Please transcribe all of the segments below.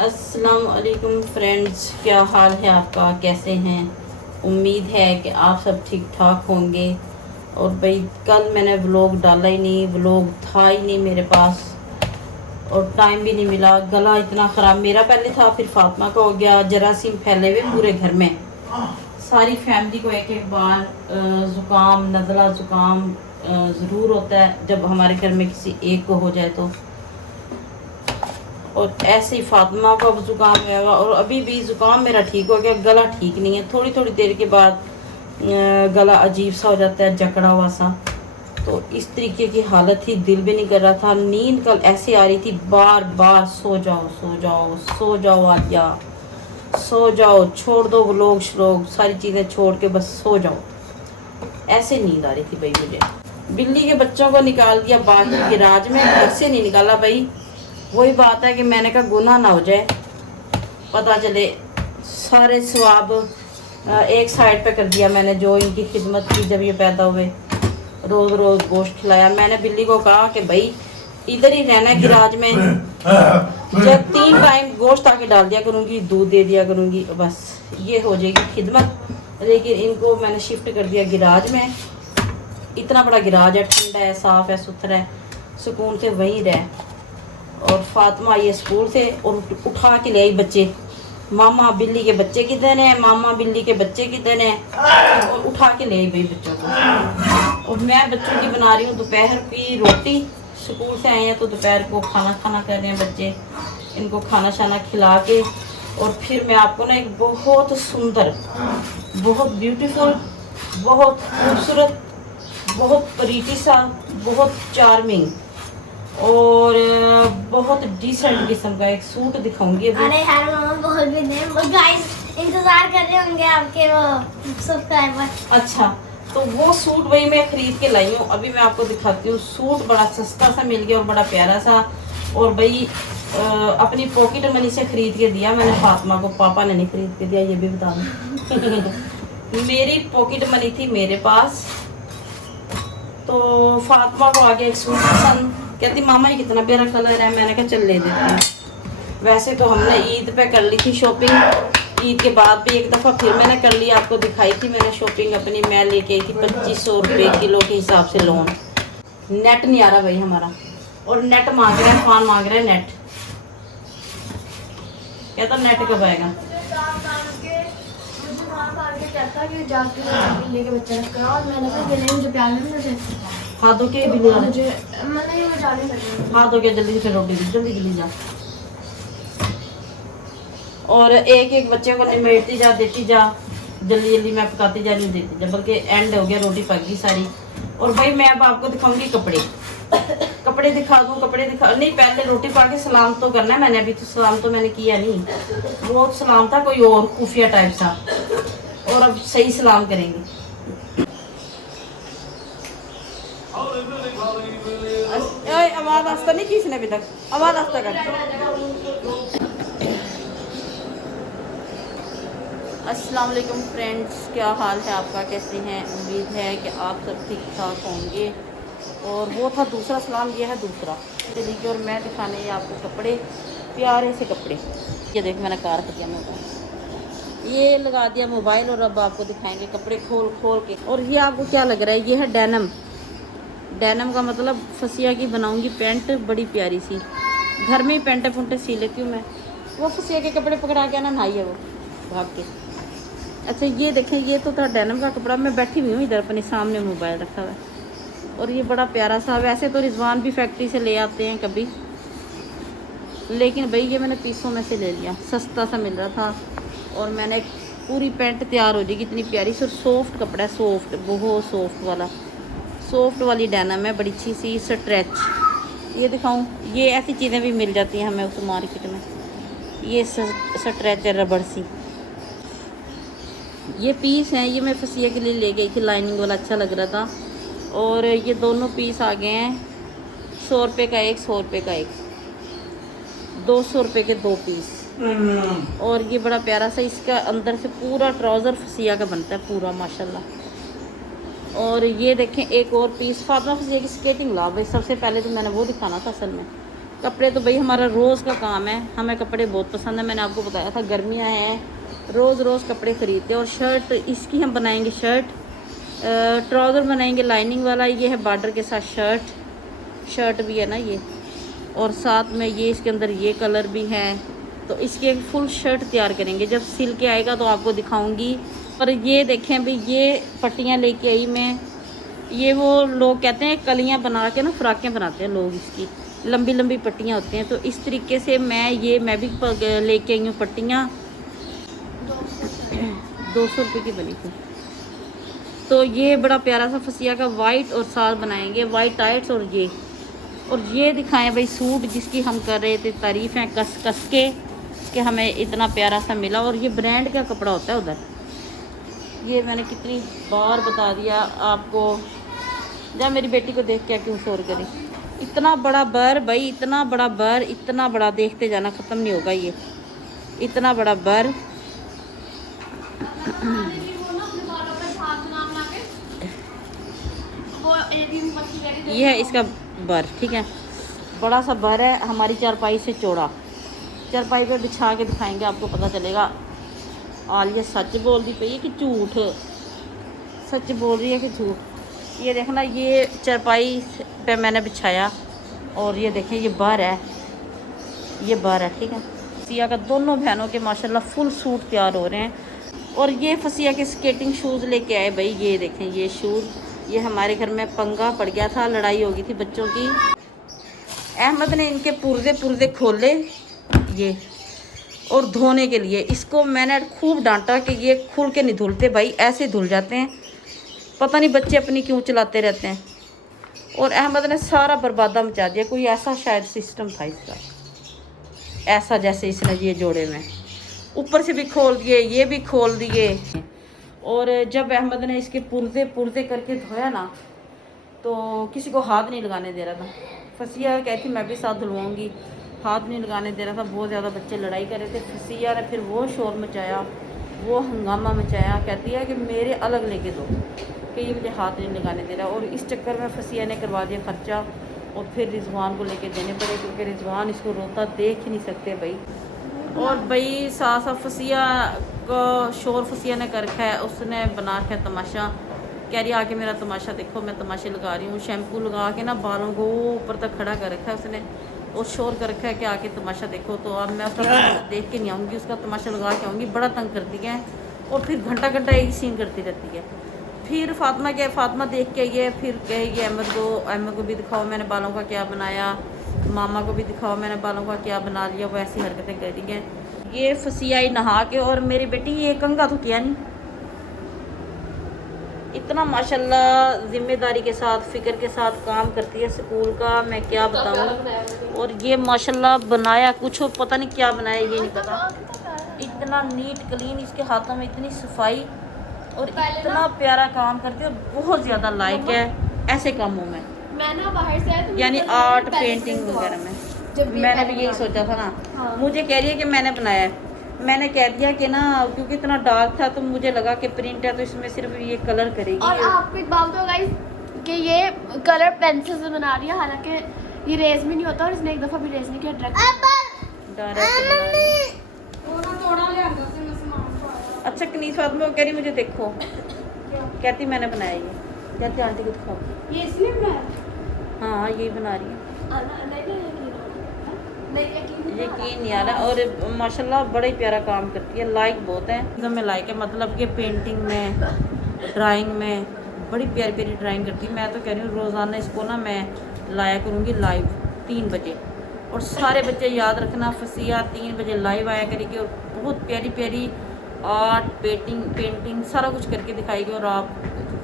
अस्सलाम वालेकुम फ्रेंड्स, क्या हाल है आपका, कैसे हैं। उम्मीद है कि आप सब ठीक ठाक होंगे। और भाई कल मैंने व्लॉग डाला ही नहीं, व्लॉग था ही नहीं मेरे पास और टाइम भी नहीं मिला। गला इतना ख़राब मेरा पहले था, फिर फातिमा का हो गया। जरासीम फैले हुए पूरे घर में, सारी फैमिली को एक एक बार ज़ुकाम, नज़ला ज़ुकाम ज़रूर होता है जब हमारे घर में किसी एक को हो जाए तो। और ऐसे ही फातिमा को अब ज़ुकाम होगा और अभी भी ज़ुकाम मेरा ठीक हो गया, गला ठीक नहीं है। थोड़ी थोड़ी देर के बाद गला अजीब सा हो जाता है, जकड़ा हुआ सा। तो इस तरीके की हालत थी, दिल भी नहीं कर रहा था। नींद कल ऐसे आ रही थी बार बार, सो जाओ सो जाओ सो जाओ आदिया, सो जाओ, छोड़ दो व्लॉग श्लोग सारी चीज़ें छोड़ के बस सो जाओ। ऐसे नींद आ रही थी भाई मुझे। बिल्ली के बच्चों को निकाल दिया बाहर गिराज में, घर से नहीं निकाला भाई। वही बात है कि मैंने कहा गुनाह ना हो जाए, पता चले सारे सवाब एक साइड पे कर दिया मैंने। जो इनकी खिदमत की जब ये पैदा हुए, रोज़ रोज़ गोश्त खिलाया। मैंने बिल्ली को कहा कि भाई इधर ही रहना है गिराज में, जब 3 टाइम गोश्त आके डाल दिया करूँगी, दूध दे दिया करूँगी, बस ये हो जाएगी खिदमत। लेकिन इनको मैंने शिफ्ट कर दिया गिराज में। इतना बड़ा गिराज है, ठंडा है, साफ़ है, सुथरा है, सुकून से वहीं रहे। और फातिमा आई स्कूल से और उठा के ले आई बच्चे, मामा बिल्ली के बच्चे किधर हैं, मामा बिल्ली के बच्चे किधर हैं, और उठा के ले आई भाई बच्चों को। और मैं बच्चों की बना रही हूँ दोपहर की रोटी। स्कूल से आए हैं तो दोपहर को खाना कर रहे हैं बच्चे। इनको खाना शाना खिला के और फिर मैं आपको ना एक बहुत सुंदर, बहुत ब्यूटीफुल, बहुत खूबसूरत, बहुत प्रीटी सा, बहुत चार्मिंग और बहुत डिसेंट किस्म का एक सूट दिखाऊंगी अभी। अरे यार मामा बहुत भी नहीं, गाइस इंतजार कर रहे होंगे आपके वो सब्सक्राइबर। अच्छा, तो वो सूट वही मैं खरीद के लाई हूँ, अभी मैं आपको दिखाती हूँ। सूट बड़ा सस्ता सा मिल गया और बड़ा प्यारा सा। और भाई अपनी पॉकेट मनी से खरीद के दिया मैंने फातिमा को, पापा ने नहीं खरीद के दिया, ये भी बता दूँ। मेरी पॉकेट मनी थी मेरे पास। तो फातिमा को आगे एक सूट पसंद, कहती मामा ये कितना प्यारा कलर है। मैंने कहा चल ले देती हूँ। वैसे तो हमने ईद पे कर ली थी शॉपिंग, ईद के बाद भी एक दफ़ा फिर मैंने कर ली, आपको दिखाई थी मैंने शॉपिंग अपनी। मैं लेके आई थी 2500 रुपये किलो के हिसाब से लोन। नेट नहीं आ रहा भाई हमारा, और नेट मांग रहा है, फान मांग रहा है नेट। कहता नेट कब आएगा। हाथ धो के बिल्ली, हाथ धो के जल्दी से रोटी दी, जल्दी जल्दी जा। और एक एक बच्चे को निमेटती जा, देती जा, जल्दी जल्दी मैं पकाती जा रही हूँ, देती जा, बल्कि एंड हो गया, रोटी पक गई सारी। और भाई मैं अब आपको दिखाऊंगी कपड़े, कपड़े दिखा दूँ, कपड़े दिखा नहीं, पहले रोटी पा के सलाम तो करना है मैंने। अभी तो सलाम तो मैंने किया नहीं, वो सलाम था कोई और खुफिया टाइप सा, और अब सही सलाम करेंगे। आवाज आस्ता नहीं किसने अभी तक, आवाज आस्ता कर। अस्सलाम वालेकुम फ्रेंड्स, क्या हाल है आपका, कैसे हैं। उम्मीद है कि आप सब ठीक ठाक होंगे। और वो था दूसरा सलाम, ये है दूसरा। चलिए और मैं दिखाने आपको कपड़े, प्यारे से कपड़े। ये देख मैंने कार कर दिया मोबाइल, ये लगा दिया मोबाइल, और अब आपको दिखाएंगे कपड़े खोल खोल के। और ये आपको क्या लग रहा है, ये है डेनम। डेनम का मतलब फसिया की बनाऊंगी पैंट, बड़ी प्यारी सी। घर में ही पैंटे पुंटे सी लेती हूँ मैं। वो फसिया के कपड़े पकड़ा के ना नहाई है वो भाग के। अच्छा ये देखें, ये तो था डेनम का कपड़ा। मैं बैठी हुई हूँ इधर अपने सामने, मोबाइल रखा हुआ है, और ये बड़ा प्यारा सा। वैसे तो रिजवान भी फैक्ट्री से ले आते हैं कभी, लेकिन भाई ये मैंने पीसों में से ले लिया, सस्ता सा मिल रहा था। और मैंने पूरी पैंट तैयार हो जाएगी, इतनी प्यारी सी। सॉफ्ट कपड़ा है, सॉफ्ट, बहुत सॉफ्ट वाला, सॉफ्ट वाली डेनम है, बड़ी अच्छी सी स्ट्रेच। ये दिखाऊं, ये ऐसी चीज़ें भी मिल जाती हैं हमें उस मार्केट में। ये स्ट्रेच है, रबड़ सी। ये पीस हैं, ये मैं फसिया के लिए ले गई थी, लाइनिंग वाला अच्छा लग रहा था। और ये दोनों पीस आ गए हैं 100 रुपये का एक, 100 रुपये का एक, 200 रुपये के 2 पीस। और ये बड़ा प्यारा सा, इसका अंदर से पूरा ट्राउज़र फसिया का बनता है पूरा, माशाल्लाह। और ये देखें एक और पीस, फातिमा फसिया की स्केटिंग ला भाई। सबसे पहले तो मैंने वो दिखाना था असल में, कपड़े तो भाई हमारा रोज़ का काम है, हमें कपड़े बहुत पसंद है। मैंने आपको बताया था गर्मियाँ हैं, रोज़ रोज़ कपड़े ख़रीदते हैं। और शर्ट इसकी हम बनाएंगे शर्ट, ट्राउज़र बनाएंगे लाइनिंग वाला। ये है बॉर्डर के साथ शर्ट भी है ना ये, और साथ में ये इसके अंदर ये कलर भी है। तो इसकी एक फुल शर्ट तैयार करेंगे, जब सिल के आएगा तो आपको दिखाऊंगी। और ये देखें भाई, ये पट्टियाँ लेके आई मैं। ये वो लोग कहते हैं कलियाँ बना के ना फ्राकें बनाते हैं लोग, इसकी लंबी लंबी पट्टियाँ होती हैं। तो इस तरीके से मैं भी लेके आई हूँ पट्टियाँ, 200 रुपये की बनी थी। तो ये बड़ा प्यारा सा फसिया का वाइट और साथ बनाएंगे, वाइट टाइट्स। और ये दिखाएं भाई सूट जिसकी हम कर रहे थे तारीफ़ें कस के कि हमें इतना प्यारा सा मिला। और ये ब्रांड का कपड़ा होता है उधर, ये मैंने कितनी बार बता दिया आपको। जब मेरी बेटी को देख के क्यों शोर करी। इतना बड़ा बर भाई, इतना बड़ा बर, इतना बड़ा, देखते जाना ख़त्म नहीं होगा ये इतना बड़ा बर। ये है इसका बर, ठीक है, बड़ा सा बर है, हमारी चारपाई से चौड़ा। चारपाई पे बिछा के दिखाएंगे, आपको पता चलेगा। आलिया सच बोल दी पई है कि झूठ, सच बोल रही है कि झूठ। ये देखना, ये चारपाई पे मैंने बिछाया और ये देखें ये बर है, ये बर है, ठीक है। फसिया का दोनों बहनों के माशाल्लाह फुल सूट तैयार हो रहे हैं। और ये फसिया के स्केटिंग शूज़ लेके आए भाई, ये देखें ये शूज़। ये हमारे घर में पंगा पड़ गया था, लड़ाई हो गई थी बच्चों की। अहमद ने इनके पुर्जे खोले ये, और धोने के लिए इसको मैंने खूब डांटा कि ये खुल के नहीं धुलते भाई, ऐसे धुल जाते हैं। पता नहीं बच्चे अपनी क्यों चलाते रहते हैं। और अहमद ने सारा बर्बादा मचा दिया। कोई ऐसा शायद सिस्टम था इसका, ऐसा जैसे इसने ये जोड़े में ऊपर से भी खोल दिए, ये भी खोल दिए। और जब अहमद ने इसके पुर्जे करके धोया ना, तो किसी को हाथ नहीं लगाने दे रहा था। फसिया कहती मैं भी साथ धुलवाऊँगी, हाथ नहीं लगाने दे रहा था। बहुत ज़्यादा बच्चे लड़ाई कर रहे थे। फसिया ने फिर वो शोर मचाया, वो हंगामा मचाया, कहती है कि मेरे अलग लेके दो, कि ये मुझे हाथ नहीं लगाने दे रहा। और इस चक्कर में फसिया ने करवा दिया खर्चा, और फिर रिजवान को लेके देने पड़े, क्योंकि रिजवान इसको रोता देख ही नहीं सकते भाई। और भाई साथ फसिया को शोर फसिया ने कर रखा है, उसने बना रखा है तमाशा। कह रही आके मेरा तमाशा देखो, मैं तमाशे लगा रही हूँ। शैम्पू लगा के ना बालों को ऊपर तक खड़ा कर रखा है उसने, और शोर कर रखा है कि आके तमाशा देखो। तो अब मैं उसका देख के नहीं आऊँगी, उसका तमाशा लगा के आऊँगी। बड़ा तंग करती है, और फिर घंटा घंटा एक सीन करती रहती है। फिर फातिमा देख के ये फिर कहेगी अहमद को भी दिखाओ मैंने बालों का क्या बनाया, मामा को भी दिखाओ मैंने बालों का क्या बना लिया। वो ऐसी हरकतें कर रही हैं। ये फसियाई नहा के, और मेरी बेटी ये कंघा तो किया नहीं, इतना माशाल्लाह ज़िम्मेदारी के साथ फ़िक्र के साथ काम करती है स्कूल का, मैं क्या बताऊँ। और ये माशाल्लाह बनाया कुछ, पता नहीं क्या बनाया, ये नहीं पता। इतना नीट क्लीन, इसके हाथों में इतनी सफाई, और इतना प्यारा काम करती है। बहुत ज़्यादा लाइक है ऐसे कामों में। मैं ना बाहर से आया, यानी आर्ट पेंटिंग वगैरह में मैंने भी यही सोचा था ना। हाँ। मुझे कह रही है कि मैंने बनाया है। मैंने कह दिया कि ना, क्योंकि इतना डार्क था तो मुझे लगा कि प्रिंट है तो इसमें सिर्फ ये कलर करेगी। और आपको एक बात बताओ गाइस कि ये कलर पेंसिल से बना रही है, हालांकि ये रेज भी नहीं होता, और इसने एक दफ़ा भी रेज नहीं किया, डायरेक्ट। अच्छा कनीस फातिमा कह रही मुझे देखो, कहती मैंने बनाया ये, कहती आंटी को दिखाओ, ये इसने बनाया। हाँ यही बना रही है, यकीन नहीं आ रहा। और माशाल्लाह बड़ा ही प्यारा काम करती है, लाइक बहुत है एकदम में, लाइक है मतलब कि पेंटिंग में, ड्राइंग में बड़ी प्यारी प्यारी ड्राइंग करती है। मैं तो कह रही हूँ रोज़ाना इसको ना मैं लाया करूँगी लाइव 3 बजे, और सारे बच्चे याद रखना फसिया 3 बजे लाइव आया करेगी, और बहुत प्यारी प्यारी आर्ट पेंटिंग सारा कुछ करके दिखाएगी, और आप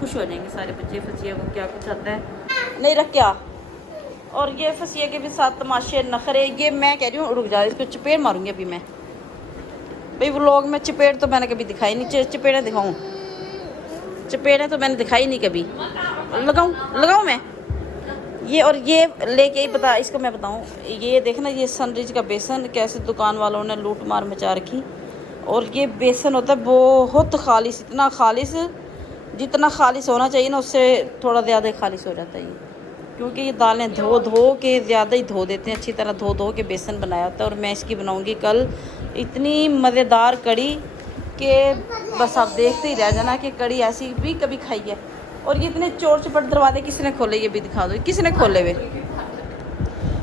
खुश हो जाएंगे सारे बच्चे। फसिया को क्या कुछ आता है नहीं रख क्या। और ये फसिया के भी साथ तमाशे नखरे, ये मैं कह रही हूँ रुक जा, इसको चपेट मारूंगी अभी मैं। भाई व्लॉग में चपेट तो मैंने कभी दिखाई नहीं, चपेटें दिखाऊँ, चपेटें तो मैंने दिखाई नहीं कभी। लगाऊँ मैं ये, और ये लेके ही पता इसको मैं बताऊँ। ये देखना, ये सनरिज का बेसन कैसे दुकान वालों ने लूट मार मचा रखी। और ये बेसन होता है बहुत खालिश, इतना खालिश जितना खालिश होना चाहिए ना, उससे थोड़ा ज़्यादा खालिश हो जाता है ये, क्योंकि ये दालें धो धो के ज़्यादा ही धो देते हैं, अच्छी तरह धो धो के बेसन बनाया होता है। और मैं इसकी बनाऊंगी कल इतनी मज़ेदार कड़ी कि बस आप देखते ही रह जाना कि कड़ी ऐसी भी कभी खाई है। और ये इतने चोर चपट दरवाजे किसने खोले, ये भी दिखा दो किसने खोले हुए।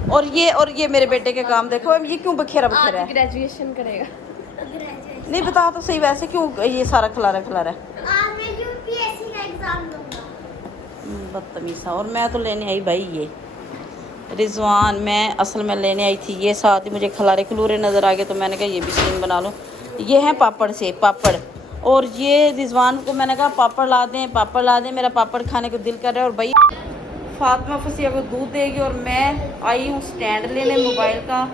और ये मेरे बेटे के काम देखो, ये क्यों बखेरा बखेरा है। ग्रेजुएशन करेगा। नहीं बता तो सही, वैसे क्यों ये सारा खिलारा खिलारा है। बदतमीज़ सा। और मैं तो लेने आई भाई ये रिजवान, मैं असल में लेने आई थी ये, साथ ही मुझे खलारे खलूरे नज़र आ गए तो मैंने कहा ये भी सीन बना लूँ। ये हैं पापड़ से पापड़, और ये रिजवान को मैंने कहा पापड़ ला दें, मेरा पापड़ खाने को दिल कर रहा है। और भाई फातिमा फसिया को दूध देगी और मैं आई हूँ स्टैंड लेने मोबाइल का,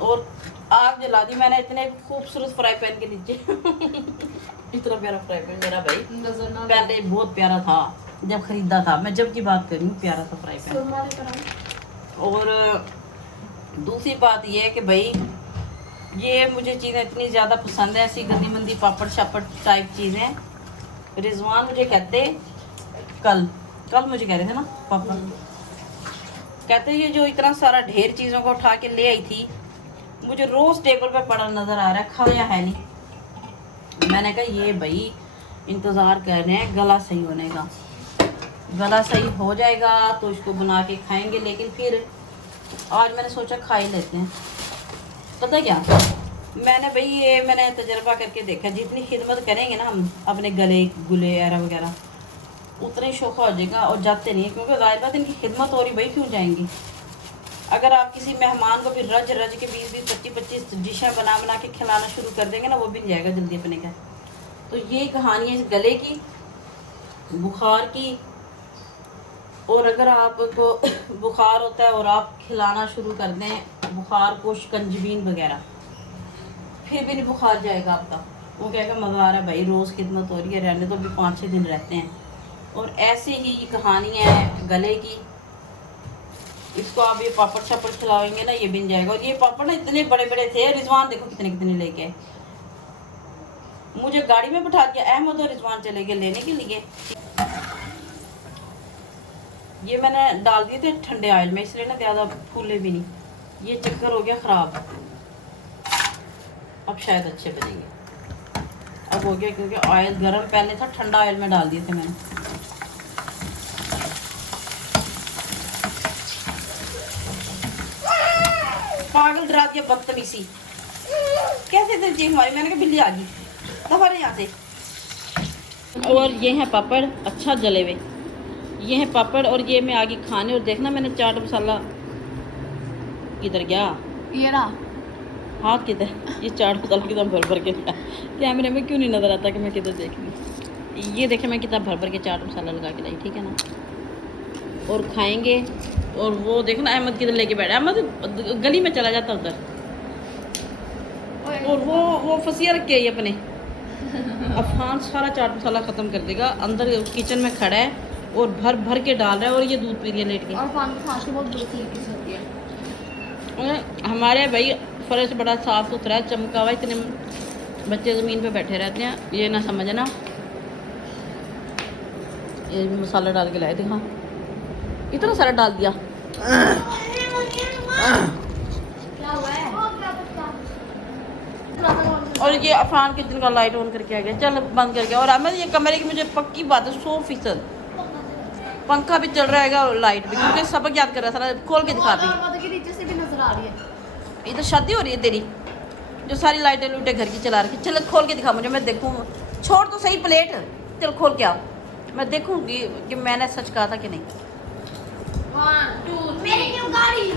और आग जला दी मैंने इतने खूबसूरत फ्राई पैन के नीचे। इतना प्यारा फ्राई पैन मेरा भाई, पहले बहुत प्यारा था जब खरीदा था, मैं जब की बात कर रही हूँ, प्यारा था फ्राई पैन। और दूसरी बात ये है कि भाई ये मुझे चीज़ें इतनी ज़्यादा पसंद है, ऐसी गंदी मंदी पापड़ शापड़ टाइप चीज़ें। रिजवान मुझे कहते कल मुझे कह रहे थे ना पापा, कहते ये जो इतना सारा ढेर चीज़ों को उठा के ले आई थी, मुझे रोज़ टेबल पे पड़ा नज़र आ रहा है, खाया है नहीं। मैंने कहा ये भाई इंतज़ार कर रहे हैं गला सही होने का, गला सही हो जाएगा तो इसको बना के खाएंगे। लेकिन फिर आज मैंने सोचा खा ही लेते हैं। पता क्या मैंने भाई ये मैंने तजर्बा करके देखा, जितनी खिदमत करेंगे ना हम अपने गले गुले वगैरह उतना ही शौक़ हो जाएगा, और जाते नहीं है, क्योंकि ज़ाहिर बात इनकी खिदमत हो रही भाई क्यों जाएंगी। अगर आप किसी मेहमान को भी रज रज के 20-20 25-25 डिशें बना के खिलाना शुरू कर देंगे ना, वो भी नहीं जाएगा जल्दी अपने का। तो ये कहानी है इस गले की, बुखार की। और अगर आपको बुखार होता है और आप खिलाना शुरू कर दें बुखार को शिकंजबीन वगैरह, फिर भी नहीं बुखार जाएगा आपका। वो कहेगा मज़ा आ रहा है भाई, रोज़ खिदमत हो रही है, रहने तो भी 5-6 दिन रहते हैं। और ऐसे ही कहानी है गले की, इसको आप ये पापड़ शापड़ खिलाएंगे ना, ये बिन जाएगा। और ये पापड़ ना इतने बड़े बड़े थे, रिजवान देखो कितने कितने लेके आए। मुझे गाड़ी में बैठा दिया, अहमद और रिजवान चले गए लेने के लिए। ये मैंने डाल दिए थे ठंडे ऑयल में, इसलिए ना ज़्यादा फूले भी नहीं। ये चक्कर हो गया ख़राब, अब शायद अच्छे बनेंगे। अब हो गया क्योंकि ऑयल गर्म पहले था, ठंडा ऑयल में डाल दिए थे मैंने। पागल डरा दिया, बदतमीजी कैसे थे जी हमारी। मैंने कहा बिल्ली आ गई, दफा रहे यहाँ से। और ये हैं पापड़ अच्छा जले हुए, ये हैं पापड़। और ये मैं आगे खाने, और देखना मैंने चाट मसाला किधर गया, ये रहा हाथ किधर, ये चाट मसाला कितना भर भर के लिया, कैमरे में क्यों नहीं नज़र आता कि मैं किधर देख रही। ये देखे मैं कितना भर भर के चाट मसाला लगा के लाई, ठीक है ना। और खाएंगे। और वो देखना अहमद किधर लेके बैठा, अहमद गली में चला जाता उधर। और वो फसिया रख के आई अपने। अफान सारा चाट मसाला ख़त्म कर देगा, अंदर किचन में खड़ा है और भर भर के डाल रहा है, और ये दूध पी रही है लेट के। और पान की खांसी बहुत बुरी तरीके होती है। हमारे भाई फर्श बड़ा साफ़ सुथरा है, चमका हुआ, इतने बच्चे ज़मीन पे बैठे रहते हैं, ये ना समझना। ये मसाला डाल के लाए, देखा इतना सारा डाल दिया। क्या हुआ है? और ये अफान किचन का लाइट ऑन करके आ गया, चल बंद कर गया। और अहमद ये कमरे की मुझे पक्की बात है 100% पंखा भी चल रहा है और लाइट भी, क्योंकि सबक याद कर रहा था। खोल के दिखा दी, नीचे से भी नजर आ रही है। ये तो शादी हो रही है तेरी, जो सारी लाइटें लूटे घर की चला रखी। चल खोल के दिखा मुझे, मैं देखूँ। छोड़ तो सही प्लेट, चल खोल के आओ, मैं देखूँगी कि मैंने सच कहा था कि नहीं। 1 2 3 गाड़ी